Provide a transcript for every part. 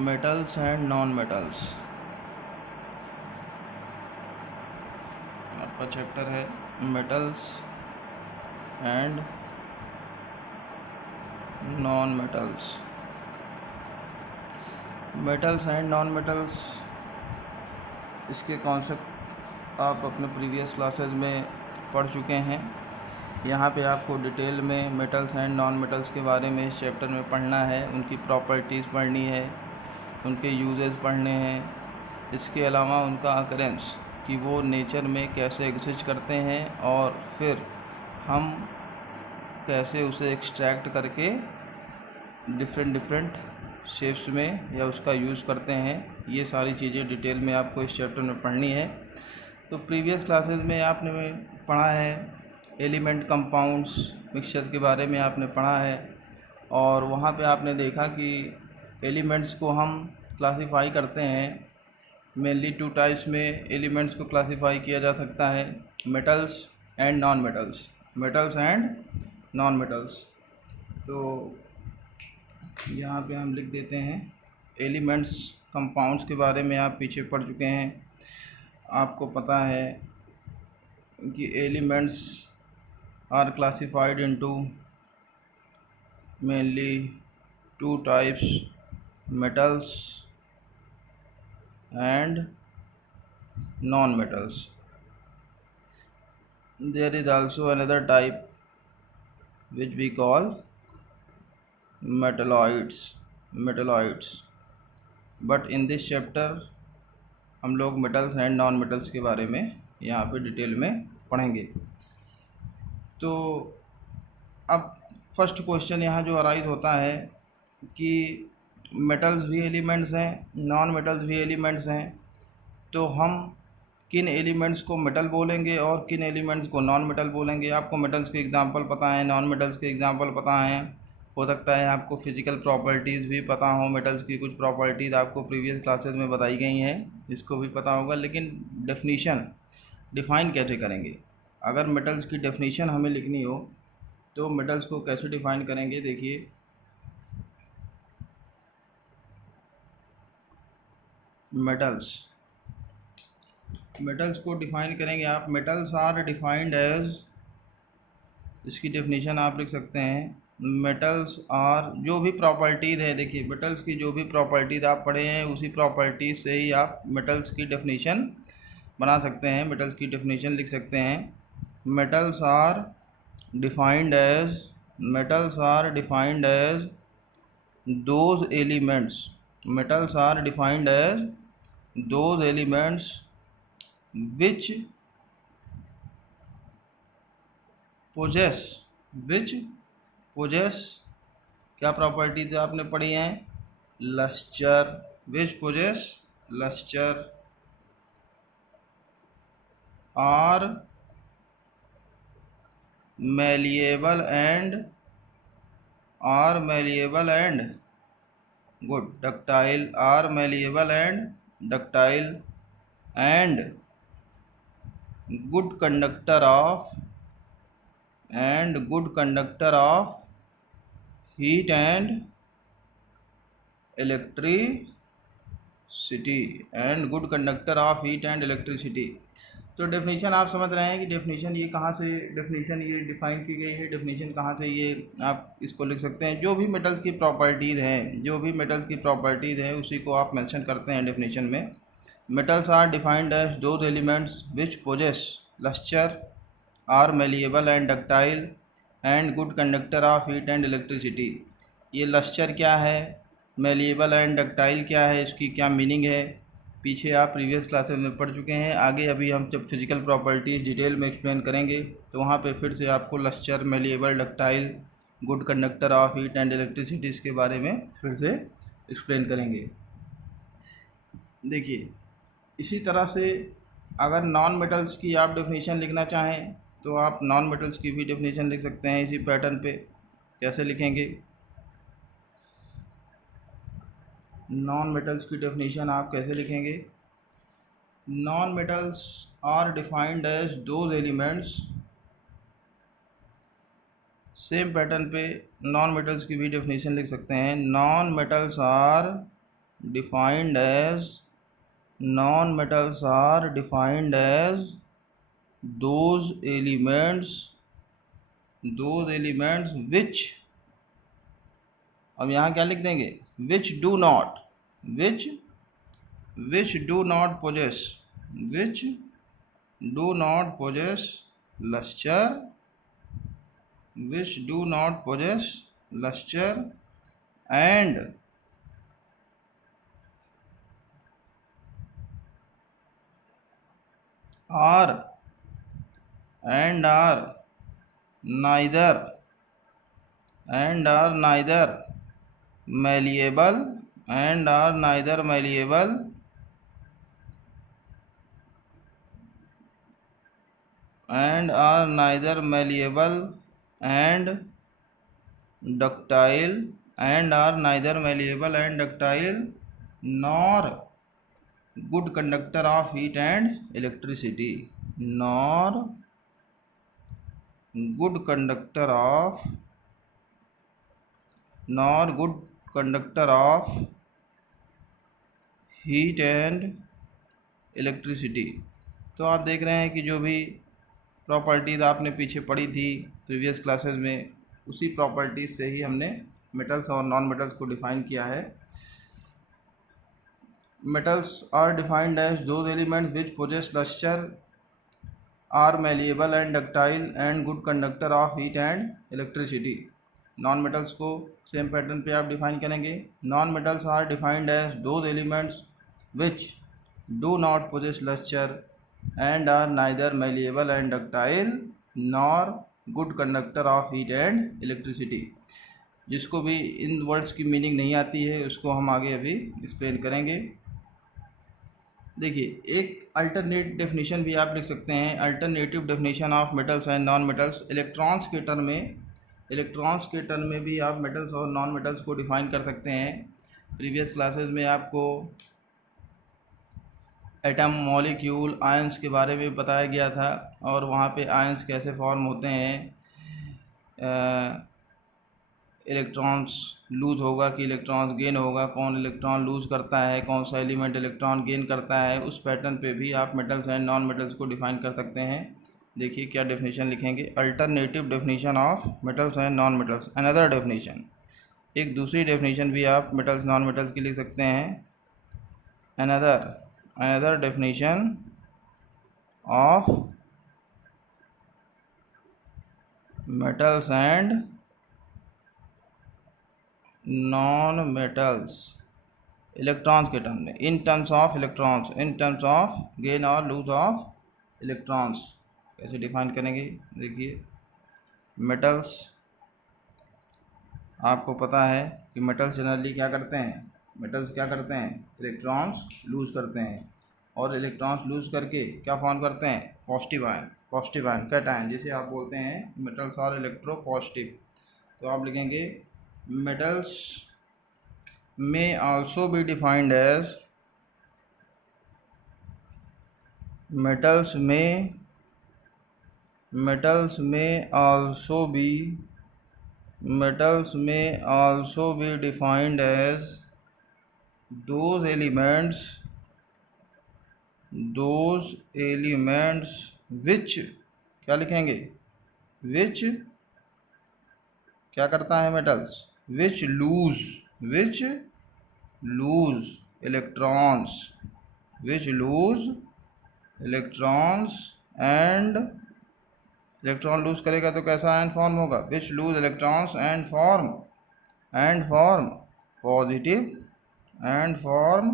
Metals and non metals आपका chapter है metals and non metals. Metals and non metals, इसके concept आप अपने प्रीवियस क्लासेस में पढ़ चुके हैं। यहाँ पे आपको डिटेल में मेटल्स एंड नॉन मेटल्स के बारे में इस चैप्टर में पढ़ना है, उनकी प्रॉपर्टीज़ पढ़नी है, उनके यूजेस पढ़ने हैं। इसके अलावा उनका अकरेंस कि वो नेचर में कैसे एग्जिस्ट करते हैं और फिर हम कैसे उसे एक्सट्रैक्ट करके डिफरेंट शेप्स में या उसका यूज़ करते हैं। ये सारी चीज़ें डिटेल में आपको इस चैप्टर में पढ़नी है। तो प्रीवियस क्लासेस में आपने पढ़ा है एलिमेंट कंपाउंड्स मिक्सचर के बारे में आपने पढ़ा है, और वहाँ पे आपने देखा कि एलिमेंट्स को हम क्लासिफाई करते हैं। मेनली 2 टाइप्स में एलिमेंट्स को क्लासिफाई किया जा सकता है, metals and non metals. Metals and non metals, तो यहाँ पे हम लिख देते हैं एलिमेंट्स कंपाउंड्स के बारे में आप पीछे पढ़ चुके हैं। आपको पता है कि elements are classified into mainly 2 types, metals and non-metals. There is also another type which we call metalloids. But in this chapter हम लोग मेटल्स एंड नॉन मेटल्स के बारे में यहाँ पे डिटेल में पढ़ेंगे। तो अब फर्स्ट क्वेश्चन यहाँ जो अराइज होता है कि मेटल्स भी एलिमेंट्स हैं, नॉन मेटल्स भी एलिमेंट्स हैं, तो हम किन एलिमेंट्स को मेटल बोलेंगे और किन एलिमेंट्स को नॉन मेटल बोलेंगे। आपको मेटल्स के एग्जांपल पता है, नॉन मेटल्स के एग्जांपल पता हैं। हो सकता है आपको फिजिकल प्रॉपर्टीज़ भी पता हो, मेटल्स की कुछ प्रॉपर्टीज़ आपको प्रीवियस क्लासेस में बताई गई हैं, इसको भी पता होगा। लेकिन डेफिनीशन डिफ़ाइन कैसे करेंगे? अगर मेटल्स की डेफिनीशन हमें लिखनी हो तो मेटल्स को कैसे डिफ़ाइन करेंगे? देखिए, मेटल्स को डिफ़ाइन करेंगे आप। मेटल्स आर डिफाइंड एज, इसकी डेफिनेशन आप लिख सकते हैं, मेटल्स आर जो भी प्रॉपर्टीज़ है। देखिए, मेटल्स की जो भी प्रॉपर्टीज़ आप पढ़े हैं उसी प्रॉपर्टीज़ से ही आप मेटल्स की डेफिनेशन बना सकते हैं, मेटल्स की डेफिनेशन लिख सकते हैं। Metals are defined as, metals are defined as those elements, metals are defined as those elements which possess क्या प्रॉपर्टीज आपने पढ़ी हैं? Lustre, which possess lustre, are malleable and good ductile, are malleable and ductile and good conductor of heat and electricity. तो definition आप समझ रहे हैं कि डेफिनेशन ये कहाँ से, डेफिनेशन ये डिफाइन की गई है, डेफिनेशन कहाँ से ये आप इसको लिख सकते हैं। जो भी मेटल्स की प्रॉपर्टीज़ हैं, जो भी मेटल्स की प्रॉपर्टीज़ हैं उसी को आप मेंशन करते हैं डेफिनेशन में। Metals are defined as those elements which possess lustre, are malleable and ductile and good conductor of heat and electricity. ये लस्चर क्या है, मेलिएबल एंड डक्टाइल क्या है, इसकी क्या मीनिंग है, पीछे आप प्रीवियस क्लासेस में पढ़ चुके हैं। आगे अभी हम जब फिजिकल प्रॉपर्टीज़ डिटेल में एक्सप्लेन करेंगे तो वहाँ पे फिर से आपको lustre, malleable, ductile, good conductor of heat and electricity इसके बारे में फिर से एक्सप्लेन करेंगे। देखिए, इसी तरह से अगर नॉन मेटल्स की आप डेफिनेशन लिखना चाहें तो आप नॉन मेटल्स की भी डेफिनेशन लिख सकते हैं इसी पैटर्न पे। कैसे लिखेंगे? नॉन मेटल्स की डेफिनेशन आप कैसे लिखेंगे? Non metals are defined as those elements same pattern पे नॉन मेटल्स की भी डेफिनेशन लिख सकते हैं। Non metals are defined as those elements which, अब यहाँ क्या लिख देंगे, which do not luster and are neither malleable and ductile nor good conductor of heat and electricity, nor good conductor of heat and electricity. तो आप देख रहे हैं कि जो भी प्रॉपर्टीज़ आपने पीछे पढ़ी थी प्रीवियस क्लासेस में, उसी प्रॉपर्टीज़ से ही हमने मेटल्स और नॉन मेटल्स को डिफ़ाइन किया है। Metals are defined as those elements which possess lustre, are malleable and ductile and good conductor of heat and electricity. Non metals को सेम पैटर्न पे आप डिफाइन करेंगे। Non metals are defined as those elements which do not possess lustre and are neither malleable and ductile nor good conductor of heat and electricity. जिसको भी इन words की meaning नहीं आती है उसको हम आगे अभी एक्सप्लेन करेंगे। देखिए, एक अल्टरनेट डेफिनेशन भी आप लिख सकते हैं, alternative definition of metals and non metals. Electrons के टर्म में भी आप मेटल्स और नॉन मेटल्स को डिफाइन कर सकते हैं। प्रीवियस क्लासेस में आपको एटम, मॉलिक्यूल, आयंस के बारे में बताया गया था और वहाँ पे आयंस कैसे फॉर्म होते हैं, इलेक्ट्रॉन्स लूज होगा कि इलेक्ट्रॉन्स गेन होगा, कौन इलेक्ट्रॉन लूज करता है, कौन सा एलिमेंट इलेक्ट्रॉन गेन करता है, उस पैटर्न पे भी आप मेटल्स एंड नॉन मेटल्स को डिफाइन कर सकते हैं। देखिए क्या डेफिनेशन लिखेंगे, alternative definition of metals and non metals. Another definition, एक दूसरी डेफिनेशन भी आप मेटल्स नॉन मेटल्स की लिख सकते हैं। Another definition of metals and non metals electrons के टर्म में, इन टर्म्स ऑफ गेन और लूज ऑफ इलेक्ट्रॉन्स। कैसे डिफाइन करेंगे, देखिए मेटल्स, आपको पता है कि मेटल्स जनरली क्या करते हैं, इलेक्ट्रॉन्स लूज करते हैं और इलेक्ट्रॉन्स लूज करके क्या फॉर्म करते हैं, पॉजिटिव आयन कैटायन, जिसे आप बोलते हैं मेटल्स आर इलेक्ट्रो पॉजिटिव। तो आप लिखेंगे metals may also be defined as those elements which, क्या लिखेंगे, which क्या करता है metals, which loose electrons and electron lose करेगा तो कैसा आयन फॉर्म होगा, विच loose electrons and form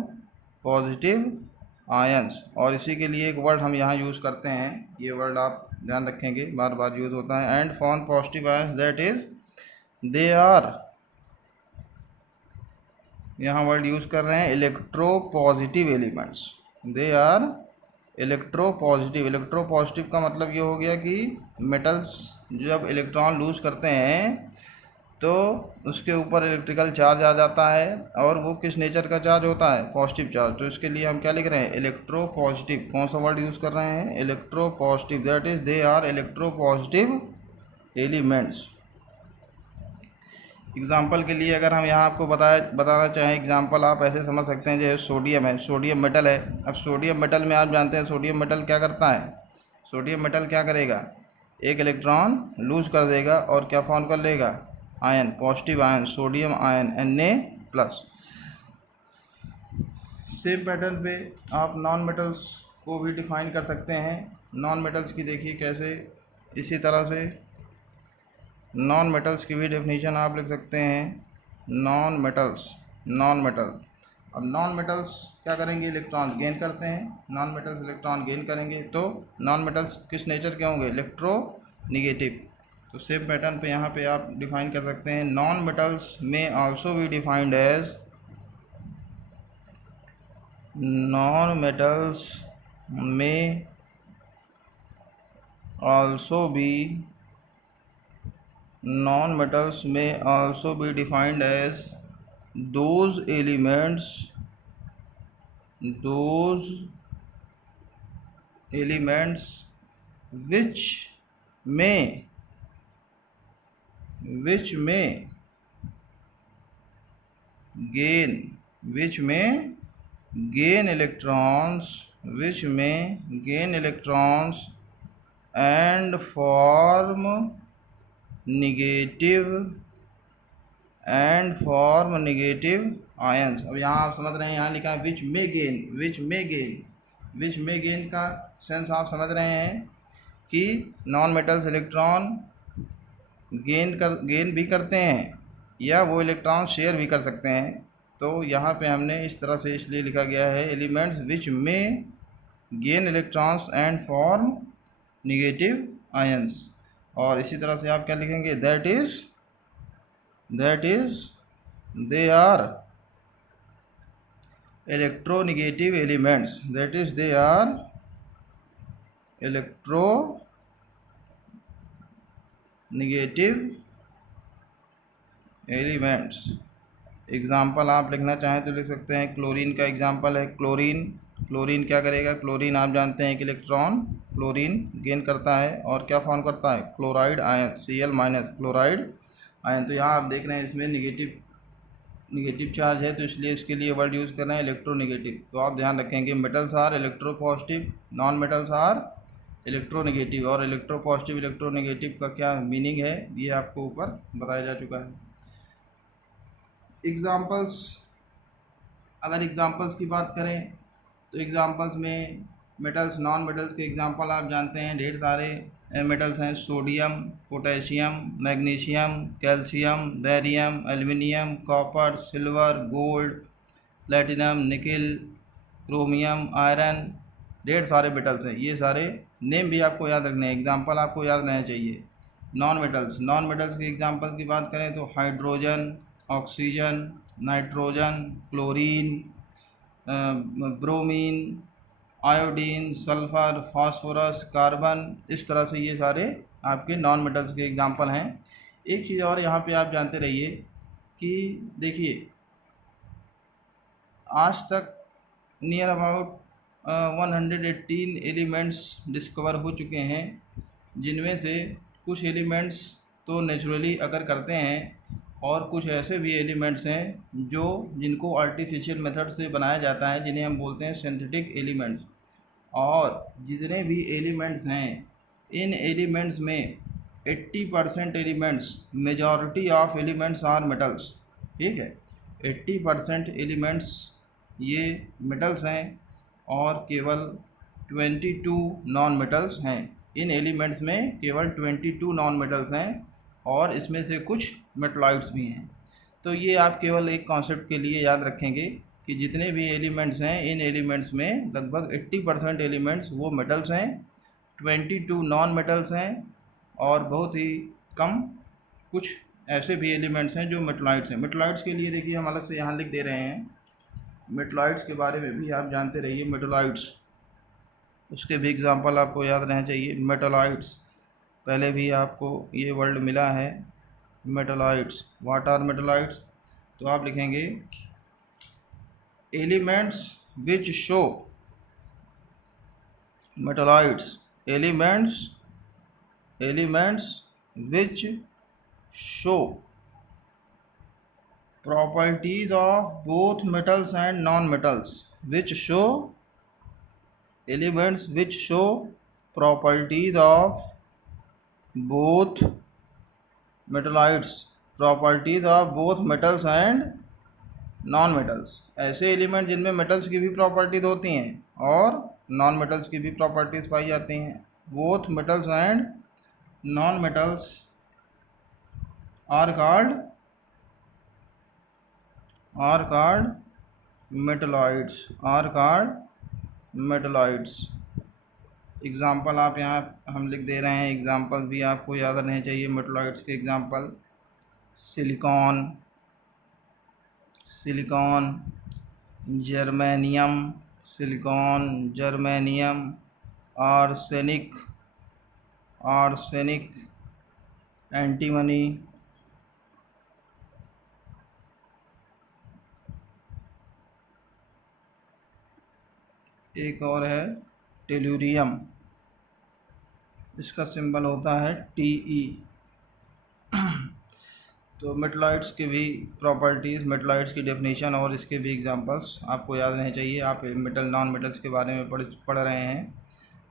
positive ions. और इसी के लिए एक वर्ड हम यहाँ यूज़ करते हैं, ये वर्ड आप ध्यान रखेंगे, बार बार यूज़ होता है, and form positive ions, that is they are, यहाँ वर्ड यूज़ कर रहे हैं electropositive elements, they are electropositive का मतलब ये हो गया कि मेटल्स जब इलेक्ट्रॉन लूज करते हैं तो उसके ऊपर इलेक्ट्रिकल चार्ज आ जाता है और वो किस नेचर का चार्ज होता है, पॉजिटिव चार्ज। तो इसके लिए हम क्या लिख रहे हैं, इलेक्ट्रो पॉजिटिव। कौन सा वर्ड यूज़ कर रहे हैं, electropositive, that is they are electropositive elements. Example के लिए अगर हम यहाँ आपको बताना चाहें, एग्जाम्पल आप ऐसे समझ सकते हैं, जैसे सोडियम है, सोडियम मेटल है। अब सोडियम मेटल में आप जानते हैं सोडियम मेटल क्या करता है, सोडियम मेटल क्या करेगा, एक इलेक्ट्रॉन लूज कर देगा और क्या फॉर्म कर लेगा, ion, positive ion, sodium ion Na+। Same pattern पे आप नॉन मेटल्स को भी डिफ़ाइन कर सकते हैं। नॉन मेटल्स की देखिए कैसे, इसी तरह से नॉन मेटल्स की भी डेफिनेशन आप लिख सकते हैं। नॉन मेटल्स, नॉन मेटल, अब नॉन मेटल्स क्या करेंगे, इलेक्ट्रॉन गेन करते हैं। नॉन मेटल्स इलेक्ट्रॉन गेन करेंगे, तो नॉन मेटल्स किस नेचर के होंगे, इलेक्ट्रोनिगेटिव। तो सेम पैटर्न पे यहाँ पे आप डिफाइन कर सकते हैं। नॉन मेटल्स में also be defined as, non metals में also be, non-metals may also be defined as those elements which may gain electrons and form negative ions. अब यहाँ आप समझ रहे हैं, यहाँ लिखा है विच में गेन का सेंस आप समझ रहे हैं कि नॉन मेटल्स इलेक्ट्रॉन गेन भी करते हैं या वो इलेक्ट्रॉन शेयर भी कर सकते हैं। तो यहाँ पे हमने इस तरह से इसलिए लिखा गया है, एलिमेंट्स विच में gain electrons and form negative ions. और इसी तरह से आप क्या लिखेंगे, that is they are electronegative elements, that is they are electronegative elements. Example आप लिखना चाहें तो लिख सकते हैं, क्लोरीन का एग्जाम्पल है। क्लोरीन क्या करेगा, क्लोरीन आप जानते हैं कि इलेक्ट्रॉन क्लोरीन गेन करता है और क्या फॉर्म करता है, chloride ion, Cl- chloride ion. तो यहाँ आप देख रहे हैं इसमें निगेटिव चार्ज है, तो इसलिए इसके लिए वर्ड यूज़ कर रहे हैं इलेक्ट्रोनिगेटिव। तो आप ध्यान रखेंगे, metals are electropositive, non metals are electronegative. और इलेक्ट्रोपॉजिटिव इलेक्ट्रोनिगेटिव का क्या मीनिंग है ये आपको ऊपर बताया जा चुका है। एग्जाम्पल्स, अगर एग्जाम्पल्स की बात करें तो एग्जाम्पल्स में मेटल्स, नॉन मेटल्स के एग्जाम्पल आप जानते हैं, ढेर सारे मेटल्स हैं, sodium, potassium, magnesium, calcium, barium, aluminium, copper, silver, gold, platinum, nickel, chromium, iron, ढेर सारे मेटल्स हैं। ये सारे नेम भी आपको याद रखने हैं, एग्जाम्पल आपको याद रहना चाहिए। नॉन मेटल्स के एग्जाम्पल की बात करें तो hydrogen, oxygen, nitrogen, chlorine, bromine, iodine, sulphur, phosphorus, carbon, इस तरह से ये सारे आपके नॉन मेटल्स के एग्जाम्पल हैं। एक चीज़ और यहाँ पे आप जानते रहिए कि देखिए, आज तक नियर अबाउट 118 एलिमेंट्स डिस्कवर हो चुके हैं, जिनमें से कुछ एलिमेंट्स तो नेचुरली अकर करते हैं और कुछ ऐसे भी एलिमेंट्स हैं जिनको आर्टिफिशियल मेथड से बनाया जाता है, जिन्हें हम बोलते हैं सिंथेटिक एलिमेंट्स। और जितने भी एलिमेंट्स हैं, इन एलिमेंट्स में 80% elements, majority of elements are metals, ठीक है। 80% एलिमेंट्स ये मेटल्स हैं और केवल 22 नॉन मेटल्स हैं। इन एलिमेंट्स में केवल 22 नॉन मेटल्स हैं और इसमें से कुछ मेटलॉइड्स भी हैं। तो ये आप केवल एक कॉन्सेप्ट के लिए याद रखेंगे कि जितने भी एलिमेंट्स हैं, इन एलिमेंट्स में लगभग 80% एलिमेंट्स वो मेटल्स हैं, 22 नॉन मेटल्स हैं और बहुत ही कम कुछ ऐसे भी एलिमेंट्स हैं जो मेटलॉइड्स हैं। मेटलॉइड्स के लिए देखिए हम अलग से यहाँ लिख दे रहे हैं, मेटलॉइड्स के बारे में भी आप जानते रहिए। मेटलॉइड्स, उसके भी एग्जांपल आपको याद रहना चाहिए। मेटलॉइड्स, पहले भी आपको ये वर्ड मिला है, मेटलॉइड्स। What are metalloids? तो आप लिखेंगे elements which show, metalloids, elements, which show properties of both metals and non-metals which show elements which show properties of both metalloids, properties of both metals and non metals, ऐसे element जिनमें metals की भी properties होती हैं और non metals की भी properties पाई जाती हैं। Both metals and non metals are called metalloids, are called metalloids. Example आप यहाँ हम लिख दे रहे हैं, एग्जाम्पल भी आपको याद रहने चाहिए मेटलॉइड्स के example. Silicon, germanium, arsenic, antimony, एक और है टेलुरियम, इसका सिंबल होता है Te। तो मेटलॉइड्स की भी प्रॉपर्टीज़, मेटलॉइड्स की डेफिनेशन और इसके भी एग्जांपल्स आपको याद रहने चाहिए। आप मेटल नॉन मेटल्स के बारे में पढ़ रहे हैं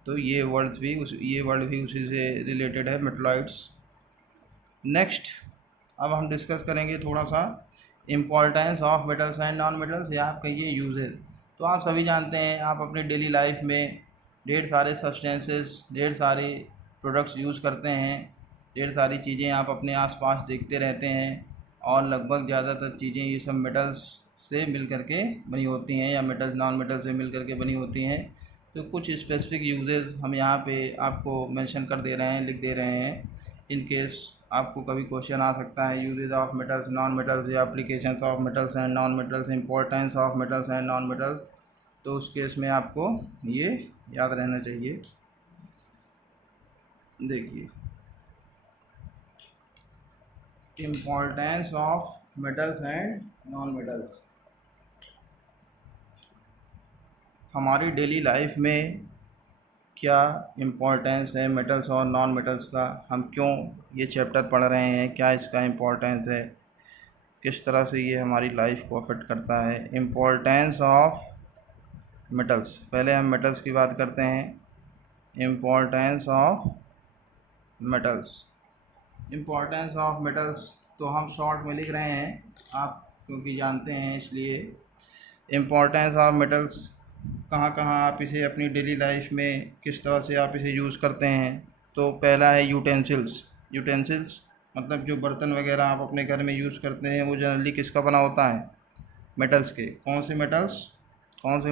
तो ये वर्ड भी उसी से रिलेटेड है, मेटलॉइड्स। नेक्स्ट अब हम डिस्कस करेंगे थोड़ा सा importance of metals and non metals, या आप कहिए यूजेज। तो आप सभी जानते हैं, आप अपने डेली लाइफ में ढेर सारे सब्सटेंसेस, ढेर सारे प्रोडक्ट्स यूज़ करते हैं, ढेर सारी चीज़ें आप अपने आसपास देखते रहते हैं और लगभग ज़्यादातर चीज़ें ये सब मेटल्स से मिल करके बनी होती हैं या मेटल नॉन मेटल से मिल करके बनी होती हैं। तो कुछ स्पेसिफिक यूजेस हम यहाँ पे आपको मेंशन कर दे रहे हैं, लिख दे रहे हैं, इन केस आपको कभी क्वेश्चन आ सकता है। Uses of metals non metals या applications of metals and non metals, importance of metals and non metals. तो उस केस में आपको ये याद रहना चाहिए। देखिए, importance of metals and non metals. हमारी डेली लाइफ में क्या इम्पोर्टेंस है मेटल्स और नॉन मेटल्स का, हम क्यों ये चैप्टर पढ़ रहे हैं, क्या इसका इम्पोर्टेंस है, किस तरह से ये हमारी लाइफ को अफेक्ट करता है। इम्पोर्टेंस ऑफ मेटल्स, पहले हम मेटल्स की बात करते हैं। Importance of metals, importance of metals तो हम शॉर्ट में लिख रहे हैं, आप क्योंकि जानते हैं इसलिए। इम्पोर्टेंस ऑफ मेटल्स, कहाँ कहाँ आप इसे अपनी डेली लाइफ में किस तरह से आप इसे यूज़ करते हैं। तो पहला है यूटेंसिल्स मतलब जो बर्तन वगैरह आप अपने घर में यूज़ करते हैं वो जनरली किसका बना होता है, मेटल्स के। कौन से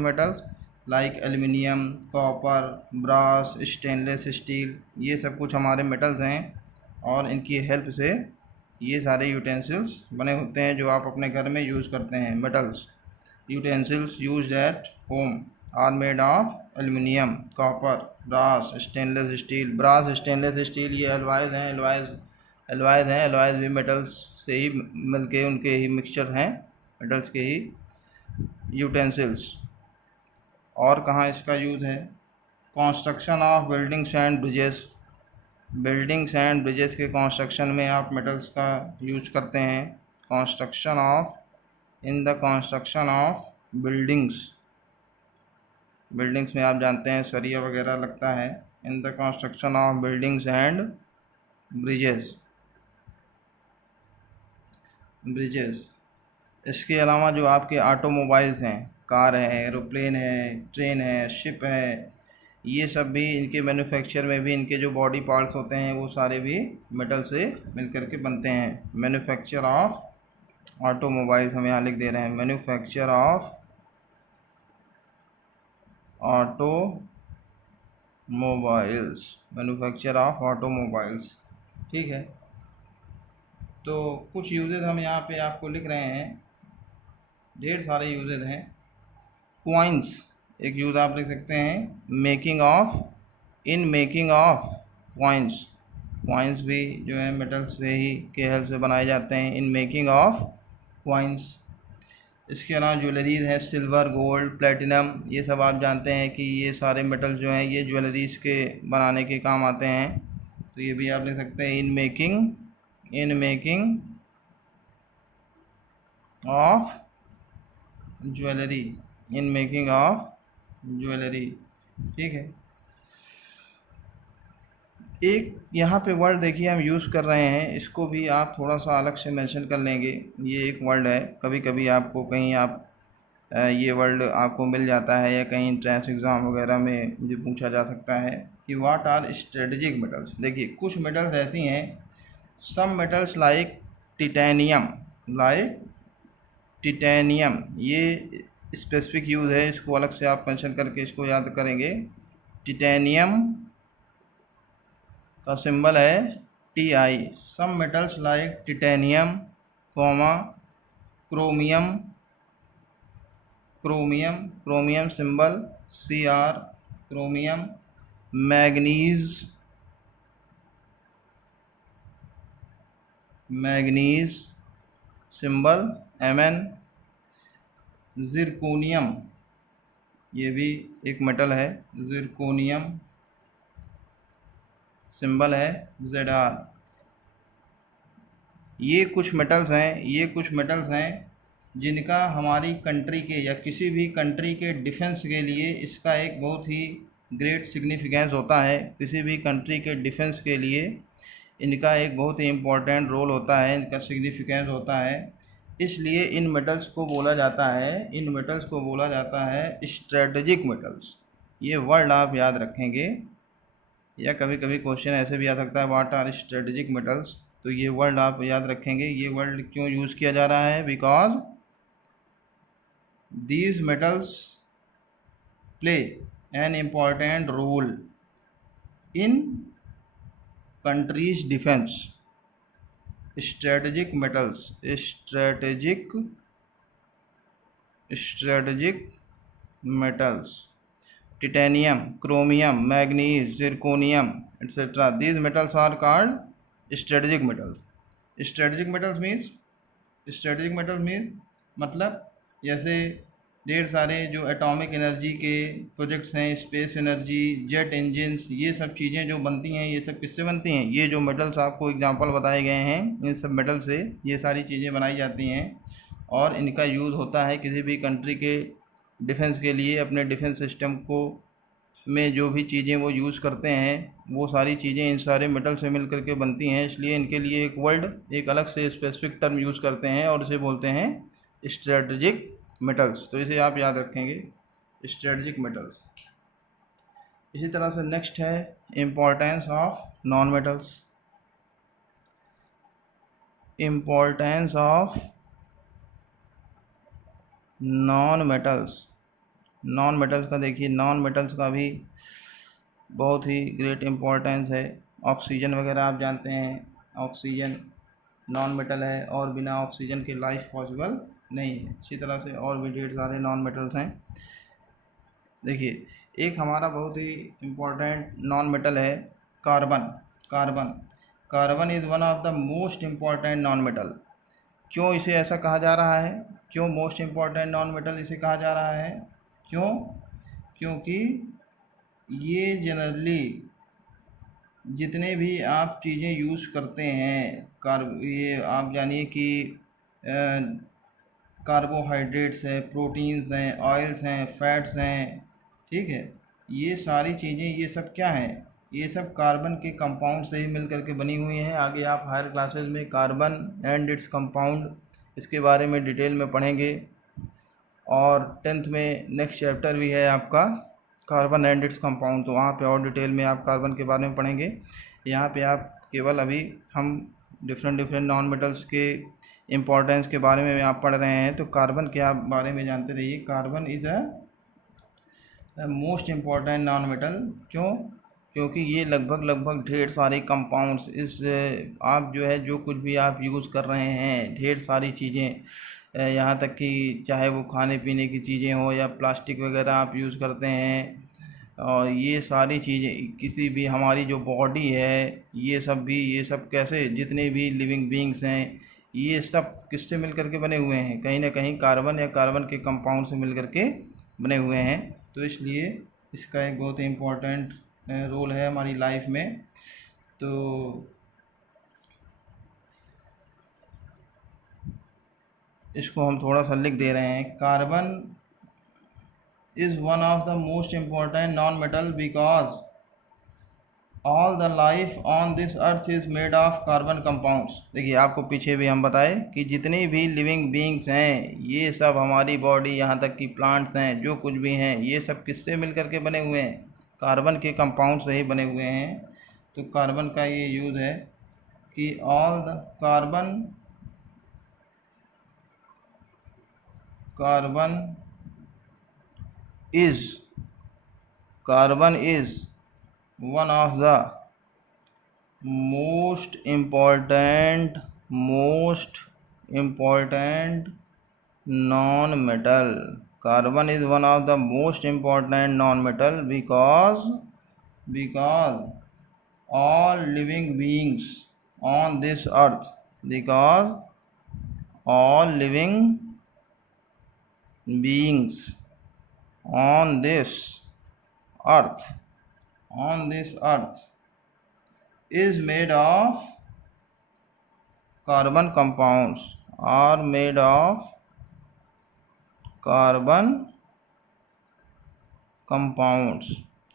metals like aluminium, copper, brass, stainless steel, ये सब कुछ हमारे मेटल्स हैं और इनकी हेल्प से ये सारे यूटेंसिल्स बने होते हैं जो आप अपने घर में यूज़ करते हैं। Metals utensils used at home are made of aluminium, copper, brass, stainless steel. Brass, stainless steel ये एलॉयज़ भी मेटल्स से ही मिलके उनके ही मिक्सचर हैं, मेटल्स के ही यूटेंसिल्स। और कहाँ इसका यूज़ है, construction of buildings and bridges के कंस्ट्रक्शन में आप मेटल्स का यूज करते हैं। In the construction of buildings में आप जानते हैं सरिया वगैरह लगता है। In the construction of buildings and bridges. इसके अलावा जो आपके ऑटोमोबाइल्स हैं, कार है, एरोप्लेन है, ट्रेन है, शिप है, ये सब भी इनके मैन्युफैक्चर में भी इनके जो बॉडी पार्ट्स होते हैं वो सारे भी मेटल से मिलकर के बनते हैं। मैन्युफैक्चर ऑफ ऑटोमोबाइल्स हम यहाँ लिख दे रहे हैं, मैन्युफैक्चर ऑफ ऑटोमोबाइल्स, ठीक है। तो कुछ यूजेज हम यहाँ पे आपको लिख रहे हैं, ढेर सारे यूजेज हैं। क्वाइंस एक यूज़ आप लिख सकते हैं, मेकिंग ऑफ क्वाइंस भी जो है मेटल से ही के हेल्प से बनाए जाते हैं, इन मेकिंग ऑफ क्वाइंस। इसके अलावा ज्वेलरीज हैं, सिल्वर, गोल्ड, प्लेटिनम, ये सब आप जानते हैं कि ये सारे मेटल जो हैं ये ज्वेलरीज के बनाने के काम आते हैं। तो ये भी आप लिख सकते हैं, in making of jewellery, in making of jewellery. ठीक है, एक यहाँ पे वर्ड देखिए हम यूज़ कर रहे हैं, इसको भी आप थोड़ा सा अलग से मेंशन कर लेंगे। ये एक वर्ड है, कभी कभी आपको कहीं आप ये वर्ड आपको मिल जाता है या कहीं एंट्रेंस एग्ज़ाम वगैरह में जो पूछा जा सकता है कि व्हाट आर स्ट्रेटेजिक मेटल्स। देखिए कुछ मेटल्स ऐसी हैं, some metals like titanium, like titanium, ये स्पेसिफिक यूज़ है, इसको अलग से आप मेंशन करके इसको याद करेंगे। टिटेनियम का सिंबल है Ti। Some metals like titanium, comma, chromium, chromium, chromium symbol Cr, chromium, manganese, manganese symbol Mn, zirconium, ये भी एक मेटल है, जिरकोनियम सिंबल है Zr। ये कुछ मेटल्स हैं, ये कुछ मेटल्स हैं जिनका हमारी कंट्री के या किसी भी कंट्री के डिफेंस के लिए इसका एक बहुत ही ग्रेट सिग्निफिकेंस होता है। किसी भी कंट्री के डिफेंस के लिए इनका एक बहुत ही इम्पोर्टेंट रोल होता है, इनका सिग्निफिकेंस होता है। इसलिए इन मेटल्स को बोला जाता है, इन मेटल्स को बोला जाता है स्ट्रेटजिक मेटल्स। ये वर्ड आप याद रखेंगे, या कभी कभी क्वेश्चन ऐसे भी आ सकता है व्हाट आर स्ट्रेटेजिक मेटल्स, तो ये वर्ड आप याद रखेंगे। ये वर्ड क्यों यूज़ किया जा रहा है, because these metals play an important role in countries defence. Strategic metals, strategic strategic metals, titanium, chromium, manganese, zirconium, etc. These metals are called strategic metals. Strategic metals means, strategic metals means मतलब जैसे ढेर सारे जो atomic energy के projects हैं, space energy, jet engines, ये सब चीज़ें जो बनती हैं, ये सब किससे बनती हैं, ये जो मेटल्स आपको एग्जांपल बताए गए हैं इन सब मेटल से ये सारी चीज़ें बनाई जाती हैं। और इनका यूज़ होता है किसी भी कंट्री के डिफेंस के लिए, अपने डिफेंस सिस्टम को में जो भी चीज़ें वो यूज़ करते हैं वो सारी चीज़ें इन सारे मेटल से मिल करके बनती हैं। इसलिए इनके लिए एक वर्ड, एक अलग से स्पेसिफिक टर्म यूज़ करते हैं और इसे बोलते हैं स्ट्रेटजिक मेटल्स। तो इसे आप याद रखेंगे, स्ट्रेटजिक मेटल्स। इसी तरह से नेक्स्ट है importance of non metals. Importance of non metals, non metals का देखिए, नॉन मेटल्स का भी बहुत ही ग्रेट इम्पोर्टेंस है। ऑक्सीजन वगैरह आप जानते हैं, ऑक्सीजन नॉन मेटल है और बिना ऑक्सीजन के लाइफ पॉसिबल नहीं है। इसी तरह से और भी ढेर सारे नॉन मेटल्स हैं। देखिए एक हमारा बहुत ही इम्पोर्टेंट नॉन मेटल है carbon. Carbon, carbon is one of the most important non metal. क्यों इसे ऐसा कहा जा रहा है, क्यों मोस्ट इम्पॉर्टेंट नॉन मेटल इसे कहा जा रहा है, क्यों, क्योंकि ये जनरली जितने भी आप चीज़ें यूज़ करते हैं, ये आप जानिए कि कार्बोहाइड्रेट्स हैं, प्रोटीन्स हैं, ऑयल्स हैं, फैट्स हैं, ठीक है, ये सारी चीज़ें, ये सब क्या हैं, ये सब कार्बन के कंपाउंड से ही मिल करके बनी हुई हैं। आगे आप हायर क्लासेस में कार्बन एंड इट्स कंपाउंड इसके बारे में डिटेल में पढ़ेंगे। और 10th में नेक्स्ट चैप्टर भी है आपका कार्बन एंड इट्स कंपाउंड, तो वहाँ पे और डिटेल में आप कार्बन के बारे में पढ़ेंगे। यहाँ पे आप केवल अभी हम डिफरेंट डिफरेंट नॉन मेटल्स के इम्पोर्टेंस के बारे में आप पढ़ रहे हैं, तो कार्बन के आप बारे में जानते रहिए। Carbon is a most important non metal. क्यों, क्योंकि ये लगभग ढेर सारे कंपाउंड्स इस आप जो है जो कुछ भी आप यूज़ कर रहे हैं, ढेर सारी चीज़ें, यहाँ तक कि चाहे वो खाने पीने की चीज़ें हो या प्लास्टिक वगैरह आप यूज़ करते हैं, और ये सारी चीज़ें किसी भी हमारी जो बॉडी है, ये सब भी, ये सब कैसे, जितने भी लिविंग बींग्स हैं ये सब किससे मिल करके बने हुए हैं, कहीं ना कहीं कार्बन या कार्बन के कंपाउंड से मिल करके बने हुए हैं। तो इसलिए इसका एक बहुत ही इम्पोर्टेंट रोल है हमारी लाइफ में। तो इसको हम थोड़ा सा लिख दे रहे हैं। Carbon is one of the most important non metal because all the life on this earth is made of carbon compounds. देखिए, आपको पीछे भी हम बताए कि जितनी भी लिविंग बींग्स हैं, ये सब हमारी बॉडी, यहाँ तक कि प्लांट्स हैं, जो कुछ भी हैं, ये सब किससे मिल कर के बने हुए हैं? कार्बन के कंपाउंड से ही बने हुए हैं। तो कार्बन का ये यूज़ है कि all the carbon is one of the most important non-metal. Carbon is one of the most important non-metal because all living beings on this earth on this earth is made of carbon compounds, are made of carbon compounds।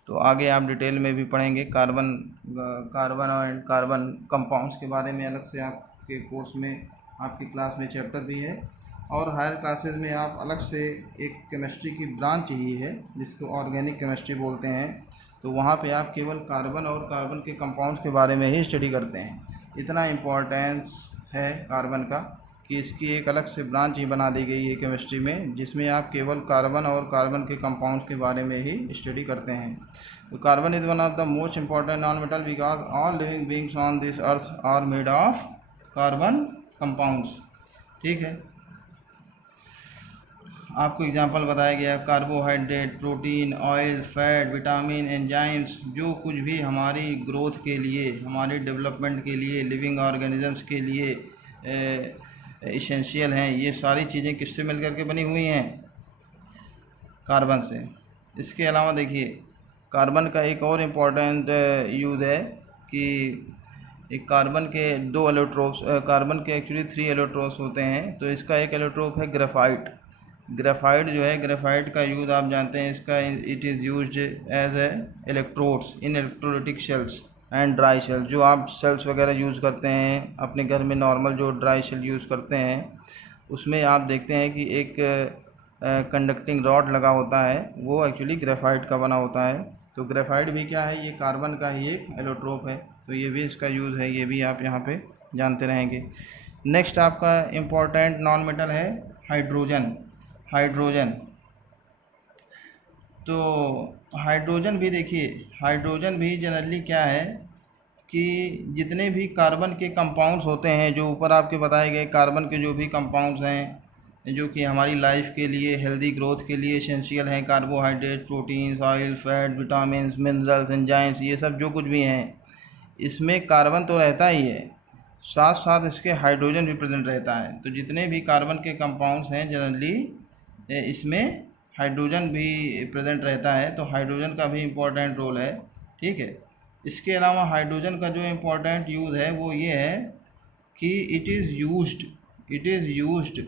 तो आगे आप detail में भी पढ़ेंगे carbon और carbon compounds के बारे में। अलग से आपके कोर्स में, आपकी क्लास में चैप्टर भी है, और हायर क्लासेस में आप अलग से एक केमिस्ट्री की ब्रांच ही है जिसको ऑर्गेनिक केमिस्ट्री बोलते हैं। तो वहाँ पे आप केवल कार्बन और कार्बन के कंपाउंड्स के बारे में ही स्टडी करते हैं। इतना इम्पोर्टेंस है कार्बन का कि इसकी एक अलग से ब्रांच ही बना दी गई है केमिस्ट्री में, जिसमें आप केवल कार्बन और कार्बन के कंपाउंड्स के बारे में ही स्टडी करते हैं। तो carbon is one of the most important non metal because all living beings on this earth are made of carbon compounds. ठीक है, आपको एग्जांपल बताया गया है। Carbohydrate, protein, oil, fat, vitamin, enzymes, जो कुछ भी हमारी ग्रोथ के लिए, हमारे डेवलपमेंट के लिए, लिविंग ऑर्गेनिजम्स के लिए इसेंशियल हैं, ये सारी चीज़ें किससे मिल कर के बनी हुई हैं? कार्बन से। इसके अलावा देखिए, कार्बन का एक और इम्पॉर्टेंट यूज़ है कि एक कार्बन के दो एलोट्रोप्स, कार्बन के एक्चुअली 3 एलोट्रोप्स होते हैं। तो इसका एक एलोट्रोप है ग्रेफाइट। ग्रेफाइट जो है, ग्रेफाइट का यूज़ आप जानते हैं, इसका it is used as a electrodes in electrolytic cells and dry cell. जो आप सेल्स वगैरह यूज़ करते हैं अपने घर में, नॉर्मल जो ड्राई सेल यूज़ करते हैं, उसमें आप देखते हैं कि एक कंडक्टिंग रॉड लगा होता है, वो एक्चुअली ग्रेफाइट का बना होता है। तो ग्रेफाइट भी क्या है? ये कार्बन का ही एक एलोट्रोप है। तो ये भी इसका यूज़ है, ये भी आप यहाँ पे जानते रहेंगे। नेक्स्ट आपका इम्पॉर्टेंट नॉन मेटल है हाइड्रोजन। तो हाइड्रोजन भी देखिए, हाइड्रोजन भी जनरली क्या है कि जितने भी कार्बन के कंपाउंड्स होते हैं, जो ऊपर आपके बताए गए कार्बन के जो भी कंपाउंड्स हैं, जो कि हमारी लाइफ के लिए, हेल्दी ग्रोथ के लिए एसेंशियल हैं, carbohydrate, proteins, oil, fat, vitamins, minerals, enzymes, ये सब जो कुछ भी हैं, इसमें कार्बन तो रहता ही है, साथ साथ इसके हाइड्रोजन भी प्रेजेंट रहता है। तो जितने भी कार्बन के कंपाउंड्स हैं जनरली इसमें हाइड्रोजन भी प्रेजेंट रहता है। तो हाइड्रोजन का भी इम्पोर्टेंट रोल है। ठीक है, इसके अलावा हाइड्रोजन का जो इम्पोर्टेंट यूज़ है वो ये है कि it is used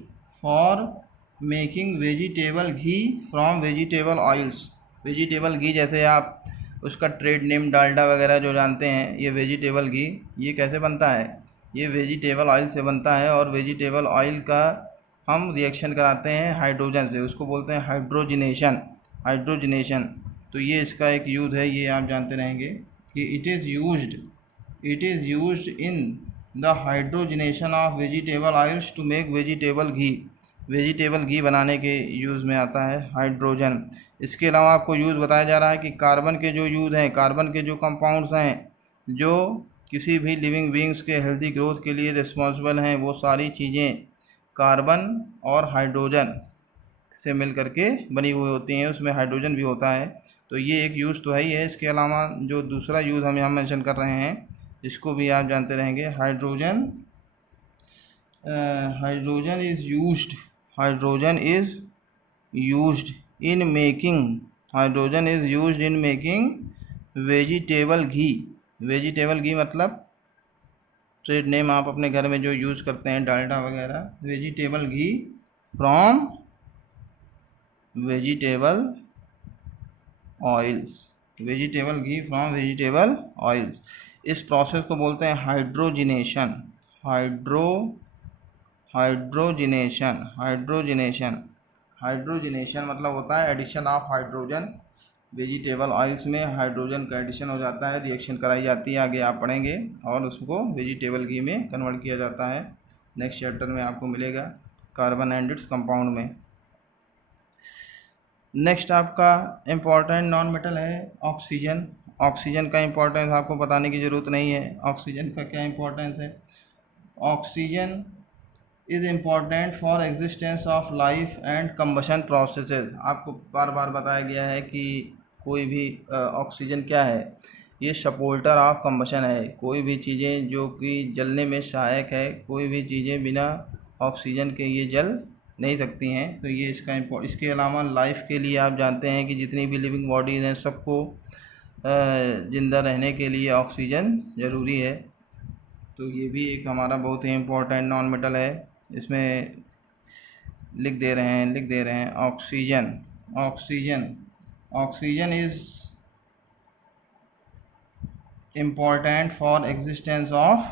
for making vegetable ghee from vegetable oils. Vegetable ghee, जैसे आप उसका ट्रेड नेम डालडा वगैरह जो जानते हैं, ये वेजिटेबल घी, ये कैसे बनता है? ये वेजिटेबल ऑयल से बनता है। और वेजिटेबल ऑयल का हम रिएक्शन कराते हैं हाइड्रोजन से, उसको बोलते हैं हाइड्रोजनेशन। तो ये इसका एक यूज़ है, ये आप जानते रहेंगे कि it is used in the hydrogenation of vegetable oils to make vegetable ghee बनाने के यूज़ में आता है हाइड्रोजन। इसके अलावा आपको यूज़ बताया जा रहा है कि कार्बन के जो यूज़ हैं, कार्बन के जो कंपाउंड्स हैं, जो किसी भी लिविंग बींग्स के हेल्दी ग्रोथ के लिए रिस्पॉन्सिबल हैं, वो सारी चीज़ें कार्बन और हाइड्रोजन से मिल करके बनी हुई होती हैं, उसमें हाइड्रोजन भी होता है। तो ये एक यूज़ तो है ही है। इसके अलावा जो दूसरा यूज़ हम यहाँ मेंशन कर रहे हैं, इसको भी आप जानते रहेंगे, hydrogen is used in making vegetable ghee मतलब ट्रेड नेम आप अपने घर में जो यूज़ करते हैं, डालडा वगैरह। Vegetable ghee from vegetable oils, vegetable ghee from vegetable oils. इस प्रोसेस को बोलते हैं हाइड्रोजिनेशन। हाइड्रोजिनेशन मतलब होता है addition of hydrogen. Vegetable oils में हाइड्रोजन का एडिशन हो जाता है, रिएक्शन कराई जाती है, आगे आप पढ़ेंगे, और उसको वेजिटेबल घी में कन्वर्ट किया जाता है। नेक्स्ट चैप्टर में आपको मिलेगा कार्बन एंड इट्स कंपाउंड में। नेक्स्ट आपका इम्पॉर्टेंट नॉन मेटल है ऑक्सीजन। ऑक्सीजन का इम्पोर्टेंस आपको बताने की ज़रूरत नहीं है। ऑक्सीजन का क्या इम्पोर्टेंस है? Oxygen is important for existence of life and combustion processes. आपको बार बार बताया गया है कि कोई भी ऑक्सीजन क्या है, ये सपोर्टर ऑफ कंबशन है। कोई भी चीज़ें जो कि जलने में सहायक है, कोई भी चीज़ें बिना ऑक्सीजन के ये जल नहीं सकती हैं। तो ये इसके अलावा लाइफ के लिए आप जानते हैं कि जितनी भी लिविंग बॉडीज़ हैं सबको ज़िंदा रहने के लिए ऑक्सीजन ज़रूरी है। तो ये भी एक हमारा बहुत ही इम्पोर्टेंट नॉन मेटल है। इसमें लिख दे रहे हैं oxygen is important for existence of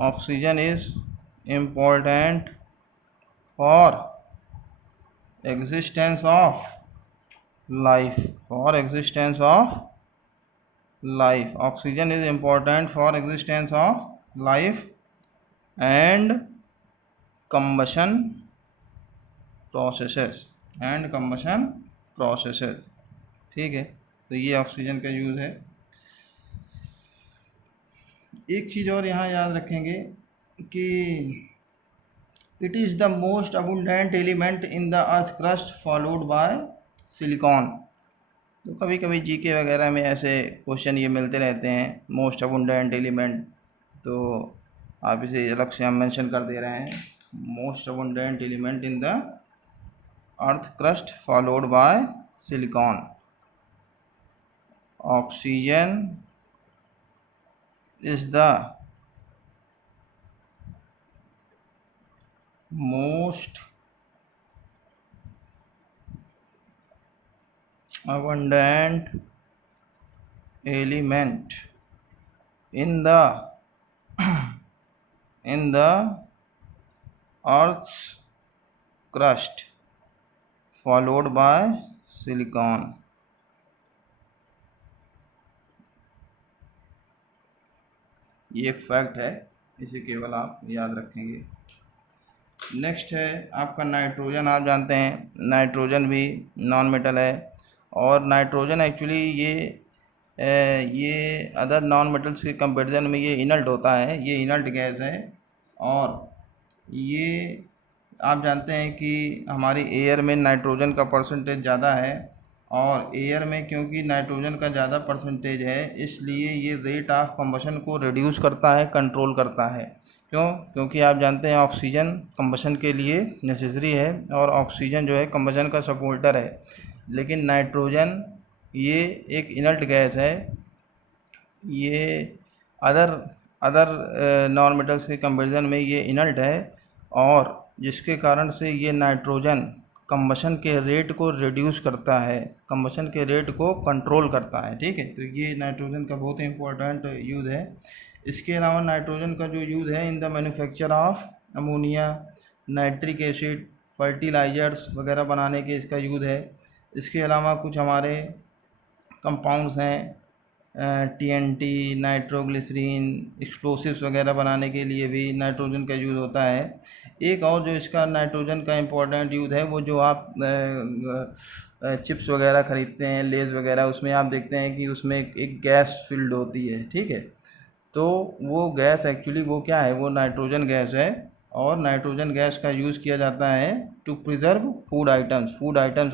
oxygen is important for existence of life oxygen is important for existence of life and combustion processes ठीक है। तो ये ऑक्सीजन का यूज़ है। एक चीज़ और यहाँ याद रखेंगे कि it is the most abundant element in the earth crust followed by silicon. तो कभी कभी जीके वगैरह में ऐसे क्वेश्चन ये मिलते रहते हैं, मोस्ट अबुंडेंट एलिमेंट, तो आप इसे अलग से हम मेंशन कर दे रहे हैं। Most abundant element in the earth crust followed by silicon. Oxygen is the most abundant element in the earth's crust followed by silicon। ये एक फैक्ट है, इसे केवल आप याद रखेंगे। नेक्स्ट है आपका नाइट्रोजन। आप जानते हैं नाइट्रोजन भी नॉन मेटल है, और नाइट्रोजन एक्चुअली ये अदर नॉन मेटल्स के कंपैरिजन में ये इनल्ट होता है, ये इनल्ट गैस है। और ये आप जानते हैं कि हमारी एयर में नाइट्रोजन का परसेंटेज ज़्यादा है, और एयर में क्योंकि नाइट्रोजन का ज़्यादा परसेंटेज है इसलिए ये रेट ऑफ कंबशन को रिड्यूस करता है, कंट्रोल करता है। क्योंकि आप जानते हैं ऑक्सीजन कंबशन के लिए नेसेसरी है, और ऑक्सीजन जो है कंबशन का सपोर्टर है। लेकिन नाइट्रोजन ये एक इनल्ट गैस है, ये अदर नॉन मेटल्स के कंपैरिजन में ये इनल्ट है, और जिसके कारण से ये नाइट्रोजन कंबशन के रेट को रिड्यूस करता है, कंबशन के रेट को कंट्रोल करता है। ठीक है, तो ये नाइट्रोजन का बहुत ही इम्पोर्टेंट यूज़ है। इसके अलावा नाइट्रोजन का जो यूज़ है in the manufacture of ammonia, nitric acid, fertilizers वगैरह बनाने के इसका यूज़ है। इसके अलावा कुछ हमारे कंपाउंड्स हैं TNT, नाइट्रोग्लिसरीन, एक्सप्लोसिव्स वगैरह बनाने के लिए भी नाइट्रोजन का यूज़ होता है। एक और जो इसका नाइट्रोजन का इम्पोर्टेंट यूज़ है, वो जो आप चिप्स वगैरह ख़रीदते हैं, लेज़ वगैरह, उसमें आप देखते हैं कि उसमें एक गैस फिल्ड होती है। ठीक है, तो वो गैस एक्चुअली वो क्या है, वो नाइट्रोजन गैस है, और नाइट्रोजन गैस का यूज़ किया जाता है टू प्रिजर्व फूड आइटम्स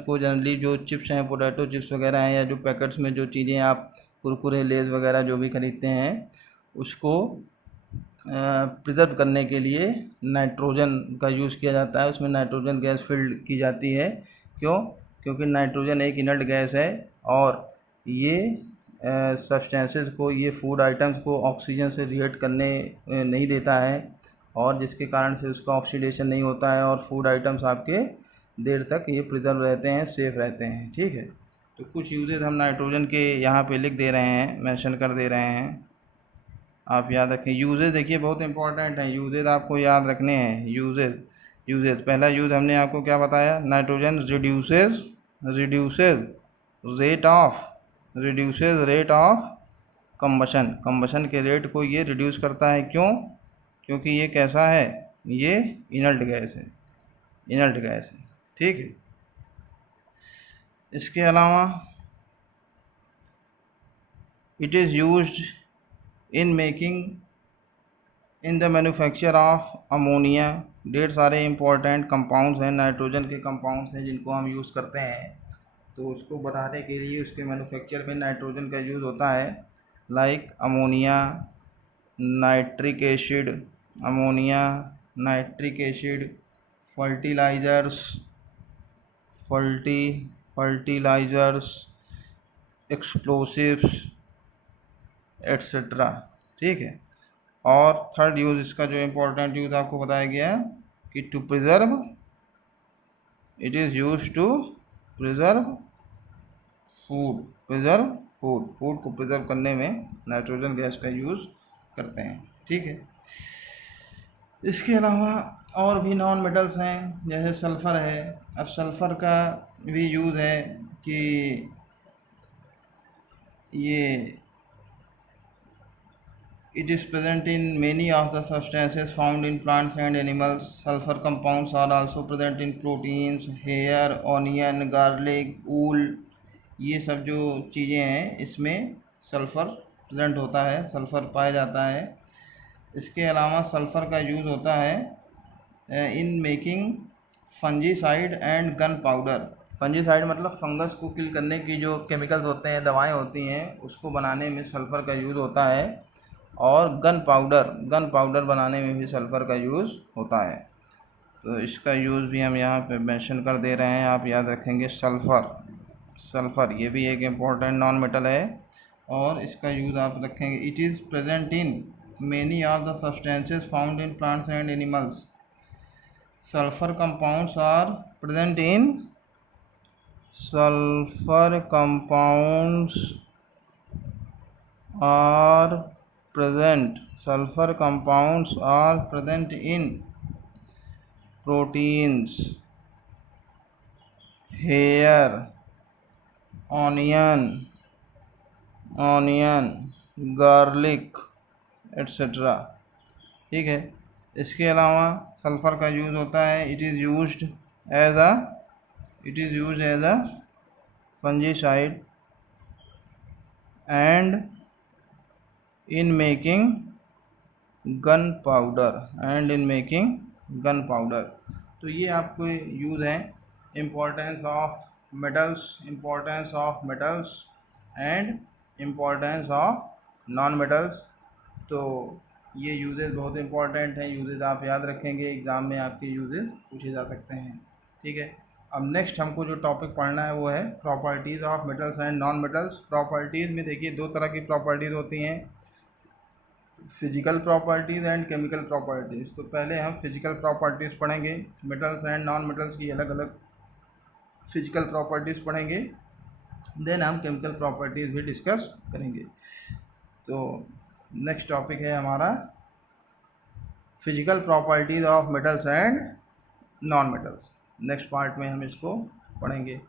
को। जनरली जो चिप्स हैं, पोटैटो चिप्स वगैरह हैं, या जो पैकेट्स में जो चीज़ें आप कुरकुरे, लेज़ वगैरह जो भी ख़रीदते हैं, उसको प्रिजर्व करने के लिए नाइट्रोजन का यूज़ किया जाता है। उसमें नाइट्रोजन गैस फिल्ड की जाती है। क्योंकि नाइट्रोजन एक इनर्ट गैस है, और ये सब्सटेंसेस को, ये फूड आइटम्स को ऑक्सीजन से रिएक्ट करने नहीं देता है, और जिसके कारण से उसका ऑक्सीडेशन नहीं होता है और फूड आइटम्स आपके देर तक ये प्रिजर्व रहते हैं, सेफ़ रहते हैं। ठीक है, तो कुछ यूजेज हम नाइट्रोजन के यहाँ पे लिख दे रहे हैं, मेंशन कर दे रहे हैं, आप याद रखें। यूजेज देखिए बहुत इंपॉर्टेंट है, यूजेज आपको याद रखने हैं। यूजेज पहला यूज़ हमने आपको क्या बताया, nitrogen reduces rate of combustion के रेट को ये रिड्यूस करता है। क्यों? क्योंकि ये कैसा है, ये इनर्ट गैस है। ठीक है, इसके अलावा it is used in the manufacture of ammonia. ढेर सारे इंपॉर्टेंट कंपाउंड्स हैं, नाइट्रोजन के कंपाउंड्स हैं जिनको हम यूज़ करते हैं। तो उसको बनाने के लिए उसके मैन्युफैक्चर में नाइट्रोजन का यूज़ होता है, like ammonia, nitric acid, fertilizers, explosives etcetera. ठीक है, और थर्ड यूज़ इसका जो इम्पोर्टेंट यूज़ आपको बताया गया है कि it is use to preserve food को प्रिजर्व करने में नाइट्रोजन गैस का यूज़ करते हैं। ठीक है, इसके अलावा और भी नॉन मेटल्स हैं, जैसे सल्फ़र है। अब सल्फ़र का भी यूज़ है कि ये it is present in many of the substances found in plants and animals. Sulfur compounds are also present in proteins, hair, onion, garlic, wool। ये सब जो चीज़ें हैं इसमें सल्फ़र प्रेजेंट होता है, सल्फ़र पाया जाता है। इसके अलावा सल्फ़र का यूज़ होता है in making fungicide and gun powder. Fungicide मतलब फंगस को किल करने की जो केमिकल्स होते हैं, दवाएं होती हैं, उसको बनाने में सल्फ़र का यूज़ होता है। और गन पाउडर बनाने में भी सल्फ़र का यूज़ होता है। तो इसका यूज़ भी हम यहाँ पे मेंशन कर दे रहे हैं, आप याद रखेंगे। सल्फ़र ये भी एक इम्पॉर्टेंट नॉन मेटल है और इसका यूज़ आप रखेंगे। It is present in many of the substances found in plants and animals. Sulphur compounds are present in sulfur compounds are present in proteins, hair, onion, garlic etc। ठीक है, इसके अलावा sulphur का यूज़ होता है, it is used as a fungicide and in making gunpowder. तो ये आपको यूज़ है, importance of metals and importance of non metals. तो ये यूजेस बहुत इंपॉर्टेंट हैं, यूजेस आप याद रखेंगे, एग्ज़ाम में आपके यूजेस पूछे जा सकते हैं। ठीक है, अब नेक्स्ट हमको जो टॉपिक पढ़ना है वो है properties of metals and non metals. Properties में देखिए दो तरह की प्रॉपर्टीज़ होती हैं, physical properties and chemical properties. तो पहले हम फिजिकल प्रॉपर्टीज़ पढ़ेंगे, मेटल्स एंड नॉन मेटल्स की अलग अलग फिजिकल प्रॉपर्टीज़ पढ़ेंगे, देन हम केमिकल प्रॉपर्टीज़ भी डिस्कस करेंगे। तो नेक्स्ट टॉपिक है हमारा physical properties of metals and non metals. Next part में हम इसको पढ़ेंगे।